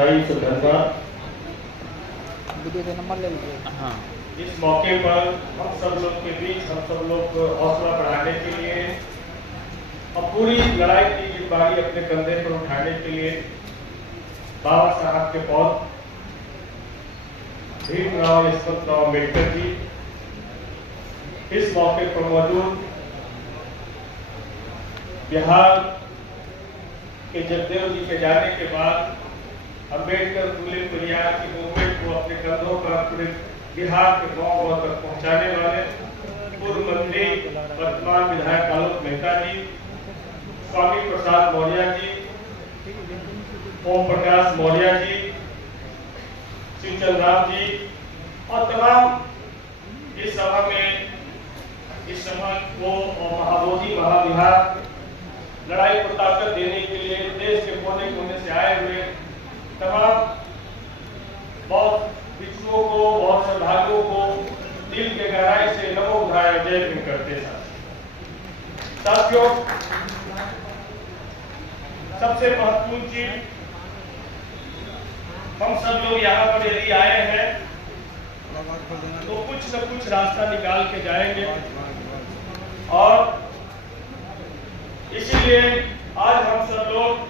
गहराई से धन्यवाद। हाँ, इस मौके पर हम सब लोग के बीच हम सब लोग को हौसला बढ़ाने के लिए और पूरी लड़ाई की जिम्मेदारी अपने कंधे पर उठाने के लिए बाबा साहब के पौध भीमराव यशवंतराव अम्बेडकर जी इस मौके पर मौजूद बिहार के जगदेव जी के जाने के बाद अम्बेडकर फुले पेरियार की मूवमेंट को अपने कंधों पर पूरे बिहार के गांव तक पहुंचाने वाले पूर्व मंत्री वर्तमान विधायक आलोक मेहता जी, स्वामी प्रसाद मौर्य जी, ओम प्रकाश मौर्य जी, शिवचंद्र राम जी और तमाम इस सभा में इस समाज को और महाबोधि महाविहार लड़ाई को ताकत देने के लिए देश के कोने कोने से आए हुए तमाम बहुत भिक्षुओं को, बहुत श्रद्धालुओं को दिल के गहराई से नमो बुधाय जय भीम करते साथियों, सबसे महत्वपूर्ण चीज हम सब लोग यहाँ पर यदि आए हैं तो कुछ न कुछ रास्ता निकाल के जाएंगे और इसीलिए आज हम सब लोग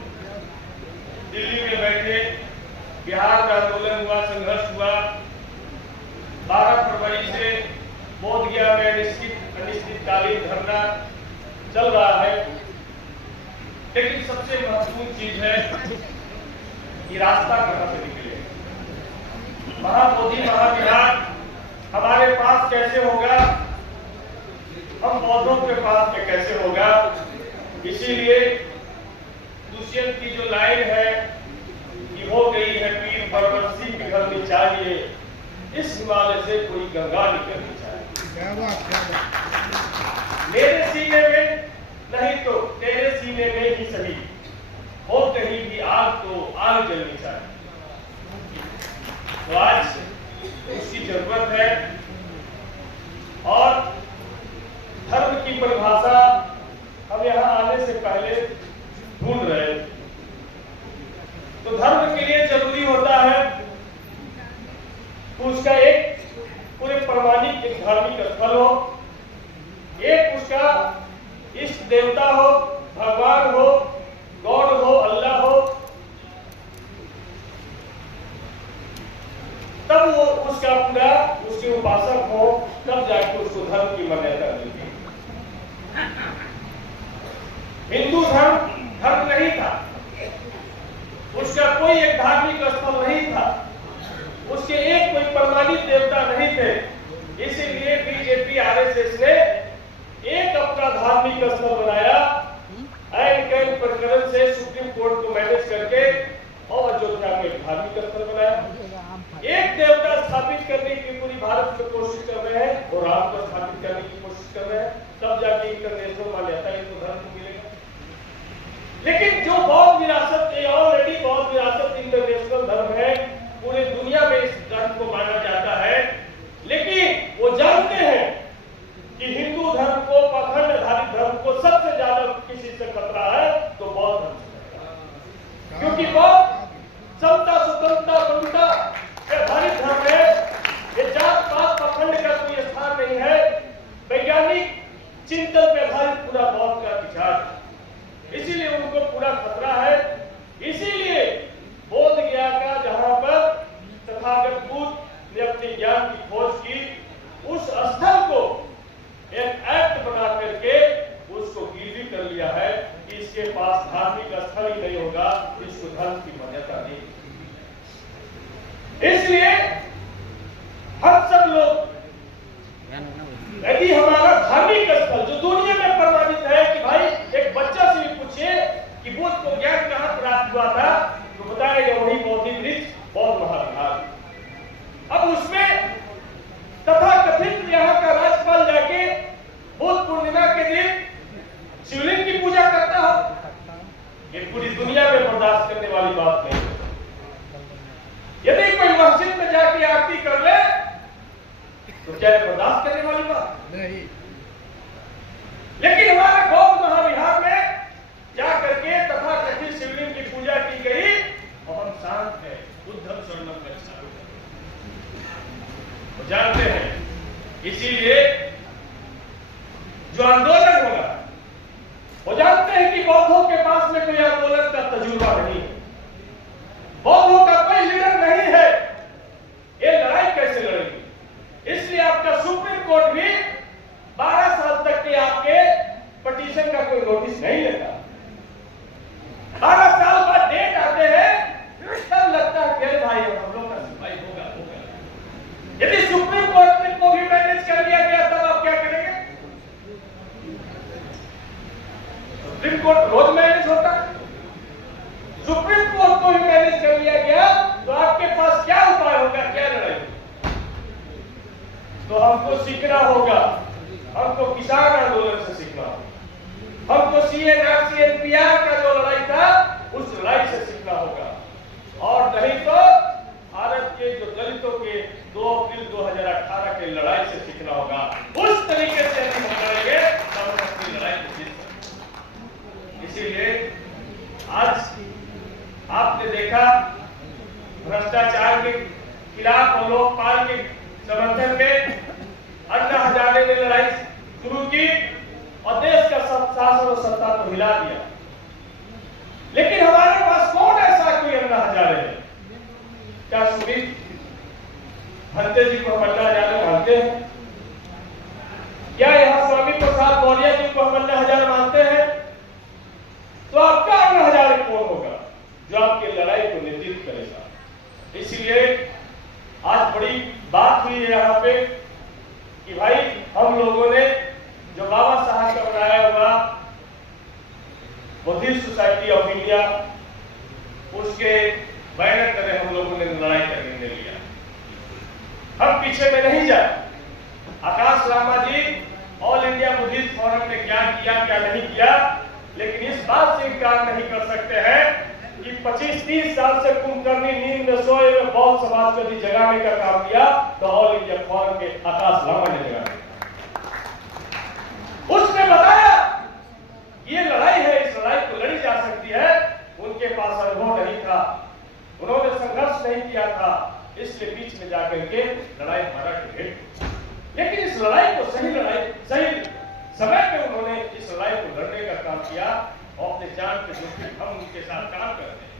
दिल्ली में बैठे बिहार में आंदोलन हुआ, संघर्ष हुआ, 12 फरवरी से बोधगया में अनिश्चितकालीन धरना चल रहा है। लेकिन सबसे महत्वपूर्ण चीज है कि रास्ता कहां से निकले, महाबोधि महाविहार हमारे पास कैसे होगा, हम बौद्धों के पास में कैसे होगा। इसीलिए दुष्यंत की जो लाइन है कि हो गई है पीर बरबसी पिघलनी चाहिए, इस हिमालय से कोई गंगा निकलनी चाहिए। मेरे सीने में नहीं तो तेरे सीने में ही सही हो, कहीं भी आग तो आग जलनी चाहिए। तो आज उसकी जरूरत है और धर्म की परिभाषा हम यहाँ आने से पहले ढूंढ रहे। तो धर्म के लिए जरूरी होता है कि उसका एक पूरे प्रमाणिक एक धार्मिक स्थल हो, एक उसका इष्ट देवता हो, भगवान हो, गॉड हो, अल्लाह हो, तब वो उसका पूरा उसके उपासक हो, तब जाके उसको धर्म की मान्यता मिलती है। हिंदू धर्म नहीं था, उसका कोई एक धार्मिक स्थल नहीं था, उसके एक कोई प्रमाणित देवता नहीं थे। इसीलिए बीजेपी आरएसएस ने एक अपना धार्मिक स्थल बनाया, ऐन कैन प्रकरण से सुप्रीम कोर्ट को मैनेज करके और अयोध्या को एक धार्मिक स्थल बनाया। एक देवता स्थापित करने की पूरी भारत में कोशिश कर रहे हैं और राम को स्थापित करने की कोशिश कर रहे हैं, तब जाके इंटरनेशनल मान्यता इनको धर्म को मिलेगा। लेकिन जो बौद्ध विरासत ऑलरेडी बौद्ध विरासत इंटरनेशनल धर्म है, पूरे दुनिया में इस धर्म को माना जाता है, लेकिन वो जानते हैं कि हिंदू धर्म को, पाखंड आधारित धर्म को सबसे ज्यादा किसी से खतरा है तो बौद्ध धर्म से, क्योंकि बौद्ध समता स्वतंत्रता बंधुता के आधारित धर्म है। ये जात पात पाखंड का कोई स्थान नहीं है, वैज्ञानिक चिंतन पे आधारित पूरा बौद्ध का विचार है, इसीलिए उनको पूरा खतरा है। इसीलिए बोध गया का जहां पर तथागत बुद्ध ने अपने ज्ञान की खोज की, उस स्थल को एक एक्ट बना करके उसको गिरवी कर लिया है कि इसके पास धार्मिक स्थल ही नहीं होगा, इसको धर्म की मान्यता नहीं। इसलिए हम सब लोग यदि हमारा धार्मिक स्थल जो दुनिया में प्रमाणित है कि भाई एक बच्चा से भी पूछिए कि बुद्ध को ज्ञान कहां प्राप्त हुआ था तो बताएगा वही बौद्धिक वृक्ष बौद्ध महाविहार। अब उसमें तथा कथित यहाँ का राज्यपाल जाके बुद्ध पूर्णिमा के दिन शिवलिंग की पूजा करता हो, ये पूरी दुनिया में बर्दाश्त करने वाली बात नहीं। यदि कोई मस्जिद में जाके आरती कर ले तो क्या बर्दाश्त करने वाली बात नहीं। लेकिन हमारे बौद्ध महाविहार में जाकर के तथा कथित शिवलिंग की पूजा की गई और हम शांत है, बुद्धम शरणम गच्छामि। वो जानते हैं, इसीलिए जो आंदोलन होगा, वो जानते हैं कि बौद्धों के पास में कोई आंदोलन का तजुर्बा नहीं है, बौद्धों का कोई लीडर नहीं है, ये लड़ाई कैसे लड़ेगी। इसलिए आपका सुप्रीम कोर्ट भी 12 साल तक के आपके पिटीशन का कोई नोटिस नहीं लेता। 12 साल बाद डेट आते हैं, तब लगता है कि भाई हम लोग का सुनवाई होगा। यदि सुप्रीम कोर्ट में को भी मैनेज कर लिया गया, तब आप क्या करेंगे? सुप्रीम कोर्ट रोज मैनेज होता है, सुप्रीम कोर्ट को भी मैनेज कर लिया गया, तो आपके पास क्या उपाय होगा, क्या लड़ाई होगी? तो हमको सीखना होगा, हमको किसान आंदोलन से सीखना होगा, हमको सीएनआरसी एनपीआर का जो लड़ाई था, उस लड़ाई से सीखना होगा। और नहीं तो भारत के जो दलितों के 2 अप्रैल 2018 के लड़ाई से सीखना होगा। उस तरीके से हम लड़ेंगे तब हम अपनी लड़ाई को जीत सकते। इसीलिए आज आपने देखा, भ्रष्टाचार के खिलाफ और लोकपाल के समर्थन में अन्ना हजारे ने लड़ाई शुरू की और देश का सब शासन और सत्ता को हिला दिया। लेकिन हमारे पास कौन ऐसा कोई अन्ना हजारे है? क्या सुमित भंते जी को हम अन्ना हजारे मानते हैं? क्या यहाँ स्वामी प्रसाद मौर्य जी को हम अन्ना हजारे मानते हैं? तो आपका अन्ना हजारे कौन होगा जो आपकी लड़ाई को नेतृत्व करेगा? इसलिए आज बड़ी बात हुई है यहाँ पे कि भाई हम लोगों ने जो बाबा साहब का बनाया हुआ बुद्धिस्ट सोसाइटी ऑफ इंडिया, उसके बैनर तले हम लोगों ने लड़ाई का निर्णय लिया। हम पीछे में नहीं जाए। आकाश लामा जी ऑल इंडिया बुद्धिस्ट फोरम ने क्या किया क्या नहीं किया, लेकिन इस बात से इनकार नहीं कर सकते हैं कि 25-30 साल से कुंभकर्णी नींद में सोए हुए बौद्ध समाज को यदि जगाने का काम किया तो ऑल इंडिया फोरम के आकाश लामा ने जगाया। उसने बताया ये लड़ाई है, इस लड़ाई को लड़ी जा सकती है। उनके पास अनुभव नहीं था, उन्होंने संघर्ष नहीं किया था, इसलिए बीच में जाकर के लड़ाई हमारा टिकट। लेकिन इस लड़ाई को सही समय पे उन्होंने इस लड़ाई को लड़ने का काम किया और अपने जान के जोखिम हम उनके साथ काम करते हैं।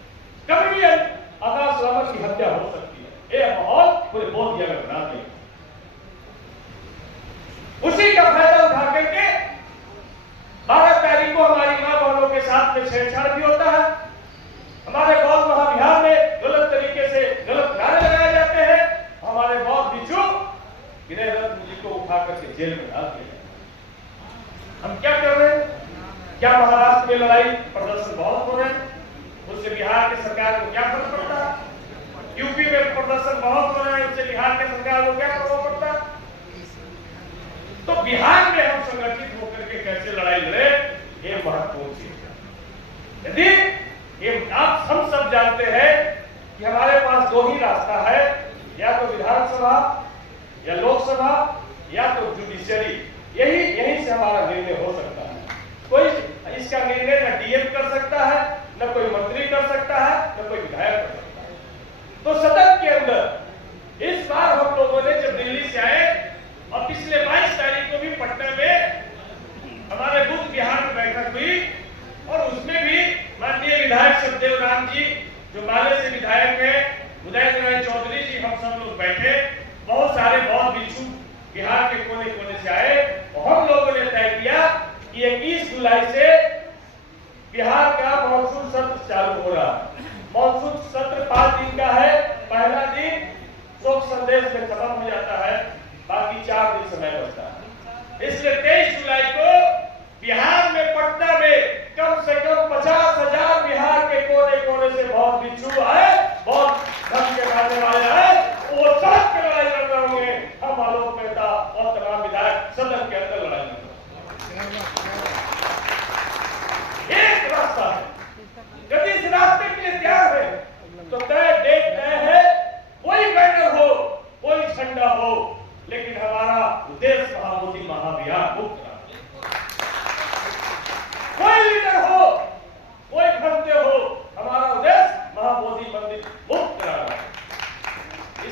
कभी भी आकाश लामा की हत्या हो सकती है, ये माहौल पूरे बोध दिया बना दें। उसी का फायदा उठा करके 12 तारीख को हमारी मां बहनों के साथ में छेड़छाड़ भी होता है। हमारे बौद्ध महाविहार में गलत तरीके से गलत नारे लगाए जाते हैं। हमारे बौद्ध भिक्षु विनय रत्न जी को उठा करके जेल में डाल दिया। हम क्या कर रहे हैं? क्या महाराष्ट्र में लड़ाई प्रदर्शन बहुत हो रहे हैं, उससे बिहार की सरकार को क्या फर्क पड़ता है? यूपी में प्रदर्शन बहुत हो रहे हैं, उससे बिहार की सरकार को क्या प्रभाव पड़ता है? तो बिहार में हम संगठित होकर के कैसे लड़ाई लड़े, ये महत्वपूर्ण चीज है। यदि ये आप हम सब जानते हैं कि हमारे पास 2 ही रास्ता है, या तो विधानसभा या लोकसभा या तो जुडिशियरी, यही से हमारा निर्णय हो सकता है। कोई इसका निर्णय न डीएम कर सकता है, न कोई मंत्री कर सकता है, न कोई विधायक कर सकता है। तो सदन के अंदर इस बार हम लोगों ने जब दिल्ली से आए और पिछले 22 तारीख को भी पटना में हमारे बुद्ध विहार में बैठक हुई और उसमें भी माननीय विधायक सतदेव राम जी जो माले से विधायक हैं, उदय नारायण चौधरी जी, हम सब लोग बैठे। बहुत सारे बौद्ध भिक्षु बिहार के कोने कोने से आए और हम लोगों ने तय किया कि 21 जुलाई से बिहार का मानसून सत्र चालू हो रहा है। मानसून सत्र 5 दिन का है। पहला दिन शोक संदेश में खत्म हो जाता है, बाकी 4 दिन समय बचता है। इसलिए 23 जुलाई को बिहार में पटना में कम से कम 50,000 बिहार के कोने कोने से बौद्ध भिक्षु आए, बौद्ध धर्म के मानने वाले आए, वो सड़क पे लड़ाई लड़ रहे होंगे। हम आलोक मेहता और तमाम विधायक सदन के अंदर लड़ाई लड़ रहे हैं। एक रास्ता है, यदि इस रास्ते के लिए तैयार है तो तय डेट तय है। कोई बैनर हो, कोई झंडा हो, लेकिन हमारा उद्देश्य महाबोधि महाविहार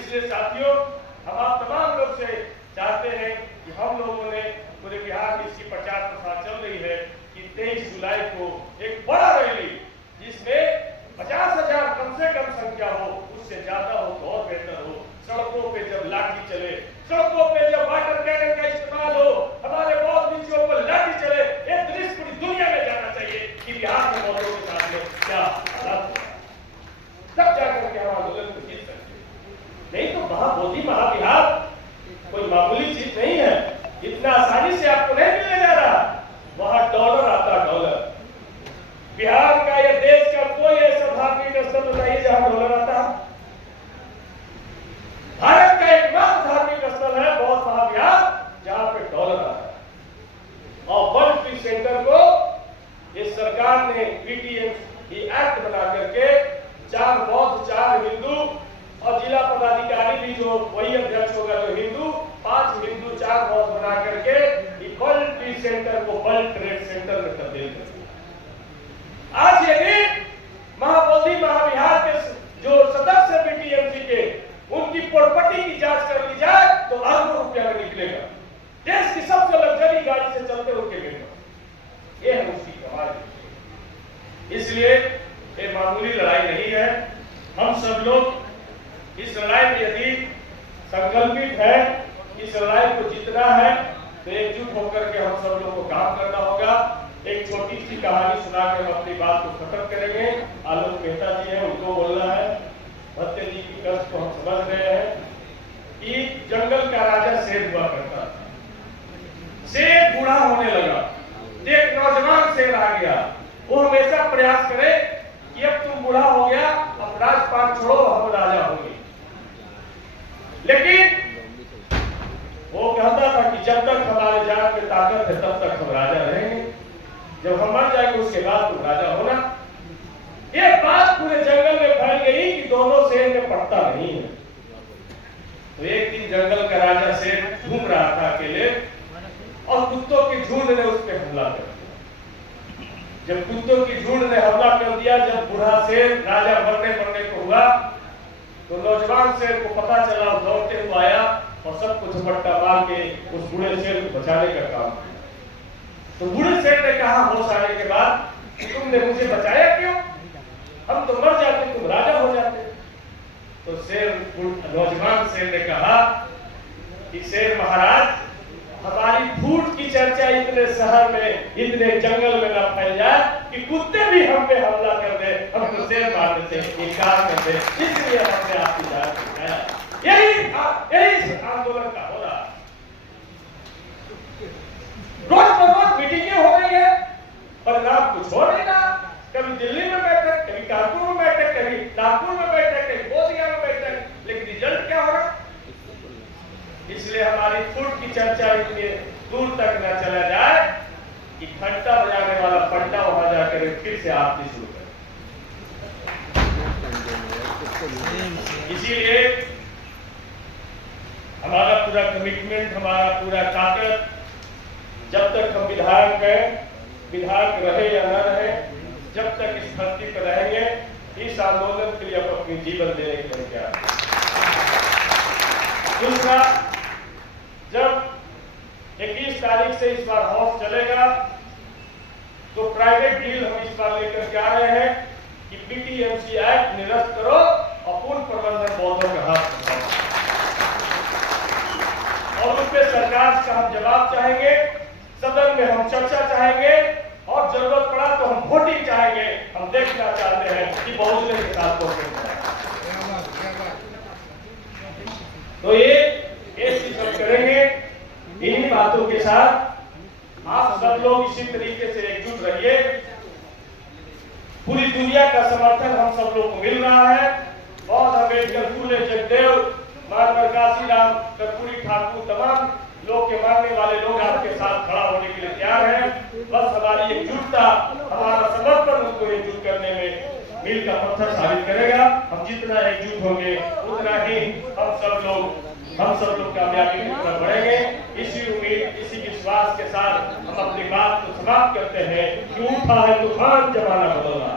इसलिए साथियों, हम आप तमाम लोग से चाहते हैं कि हम लोगों ने पूरे बिहार में इसकी प्रचार प्रसार चल रही है कि 23 जुलाई को एक बड़ा रैली जिसमें 50,000 कम से कम संख्या हो, उससे ज्यादा हो तो और बेहतर हो। सड़कों पे जब लाठी चले, सड़कों पे जब वाटर कैनन का इस्तेमाल हो, हमारे बौद्ध नीतियों पर लाठी चले, ये दृश्य पूरी दुनिया में जाना चाहिए कि बिहार के बौद्धों के साथ में क्या हालात है। तब जाकर के हम आंदोलन को जीत सकते हैं। नहीं तो महाबोधि महाविहार कोई मामूली चीज नहीं है, इतना आसानी से आपको नहीं मिलने जा रहा। वहां डॉलर आता, डॉलर। बिहार का या देश का कोई ऐसा धार्मिक स्थल बताइए जहां डॉलर आता है? भारत का एकमात्र धार्मिक स्थल है बौद्ध महाविहार जहां पे डॉलर आता है। और वर्ल्ड ट्रेड सेंटर को इस सरकार ने पीटीएम एक्ट बना करके 4 बौद्ध 4 हिंदू और जिला पदाधिकारी भी जो वही अध्यक्ष होगा जो हिंदू, 5 हिंदू 4 बौद्ध बना करके वर्ल्ड ट्रेड सेंटर को वर्ल्ड ट्रेड सेंटर में तब्दील कर दिया। आज यदि महाबोधि महाविहार के जो सदस्य पीटीएमसी के उनकी प्रॉपर्टी की जांच कर ली जाए तो अरबों रुपया में निकलेगा। देश की सबसे लग्जरी गाड़ी से चलते उनके बिल ये है उसकी कमाई। इसलिए ये मामूली लड़ाई नहीं है। हम सब लोग इस लड़ाई में यदि संकल्पित है, इस लड़ाई को जीतना है तो एकजुट होकर के हम सब लोग को काम करना होगा। एक छोटी सी कहानी सुनाकर हम अपनी बात को खत्म करेंगे। आलोक मेहता जी है, उनको बोलना है। भत्ते जी की कष्ट को हम समझ रहे हैं कि जंगल का राजा शेर हुआ करता था। शेर बूढ़ा होने लगा, एक नौजवान शेर आ गया। वो हमेशा प्रयास करे कि अब तुम बूढ़ा हो गया, अब राजपाट छोड़ो, हम राजा होंगे। लेकिन वो कहता था कि जब तक हमारे जान में ताकत है तब तक हम राजा रहेंगे, जब हम मर जाएंगे उसके बाद तुम राजा होना। ये बात पूरे जंगल में फैल गई कि दोनों शेर में पड़ता नहीं है। तो एक दिन जंगल का राजा शेर घूम रहा था अकेले और कुत्तों के झुंड ने उस पर हमला कर दिया। जब कुत्तों की झुंड ने हमला कर दिया, जब बूढ़ा शेर राजा मरने को हुआ तो नौजवान शेर को पता चला, दौड़ते हुए आया और सबको झपट्टा मार के उस बूढ़े शेर को बचाने का काम किया। तो बूढ़े शेर ने कहा होश आने के बाद, तुमने मुझे बचाया क्यों? हम तो मर जाते, तुम राजा हो जाते। तो नौजवान शेर ने कहा कि शेर महाराज, हमारी फूट की चर्चा इतने शहर में, इतने जंगल में न फैल जाए कि कुत्ते भी हम पे हमला कर दे, हमको शेर मारने से इनकार कर दे। इसलिए हमने आपकी जान बचाया। यही आंदोलन का हो रहा। रोज मीटिंगें हो रही है, परिणाम कुछ हो नहीं रहा। कभी दिल्ली में बैठक, कभी कानपुर में बैठक, कभी नागपुर में बैठक, कभी बोधगया में बैठक, लेकिन रिजल्ट क्या हो रहा? इसलिए हमारी फुट की चर्चा इतनी दूर तक न चला जाए कि घंटा बजाने वाला पंडा वहां जाकर फिर से आरती शुरू करे। इसीलिए हमारा पूरा कमिटमेंट, हमारा पूरा ताकत, जब तक हम विधायक हैं, विधायक रहे या न रहे, जब तक इस धरती पर रहेंगे, इस आंदोलन के लिए अपनी जीवन देने के लिए तैयार हैं। दूसरा, जब 21 तारीख से इस बार हाउस चलेगा तो प्राइवेट डील हम इस बार लेकर के आ रहे हैं कि पीटीएमसी एक्ट निरस्त करो और पूर्ण प्रबंधन बौद्धों का हाथ में, और उस पर सरकार का हम जवाब चाहेंगे, सदन में हम चर्चा चाहेंगे और जरूरत पड़ा तो हम वोटिंग चाहेंगे। हम देखना चाहते हैं कि बहुजन के साथ वोटिंग करें। तो ये चीज हम करेंगे। इन्हीं बातों के साथ आप सब लोग इसी तरीके से एकजुट रहिए। पूरी दुनिया का समर्थन हम सब लोग को मिल रहा है। बौद्ध अम्बेडकर, फूले जगदेव, मानवर काशीराम, कर्पूरी ठाकुर, तमाम लोग के मानने वाले लोग आपके साथ खड़ा होने के लिए तैयार हैं। बस हमारी एकजुटता, हमारा समर्पण उनको एकजुट करने में मील का पत्थर साबित करेगा। हम जितना एकजुट होंगे उतना ही हम सब लोग कामयाबी की तरफ बढ़ेंगे। इसी उम्मीद, इसी विश्वास के साथ हम अपनी बात को समाप्त करते हैं कि उठा है तूफान, जमाना बदल रहा,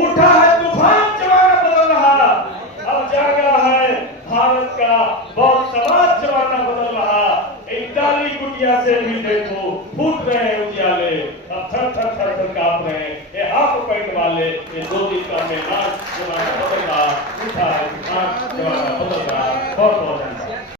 उठा है तूफान, जमाना बदल रहा, अब जागा है दुनिया से भी देखो फूट रहे हैं उजियाले, अब थर थर थर थर कांप रहे हैं ये हाफ पैंट वाले, ये 2 दिन का मेहमान जमाना बदल रहा, उठा है जमाना बदल रहा। बहुत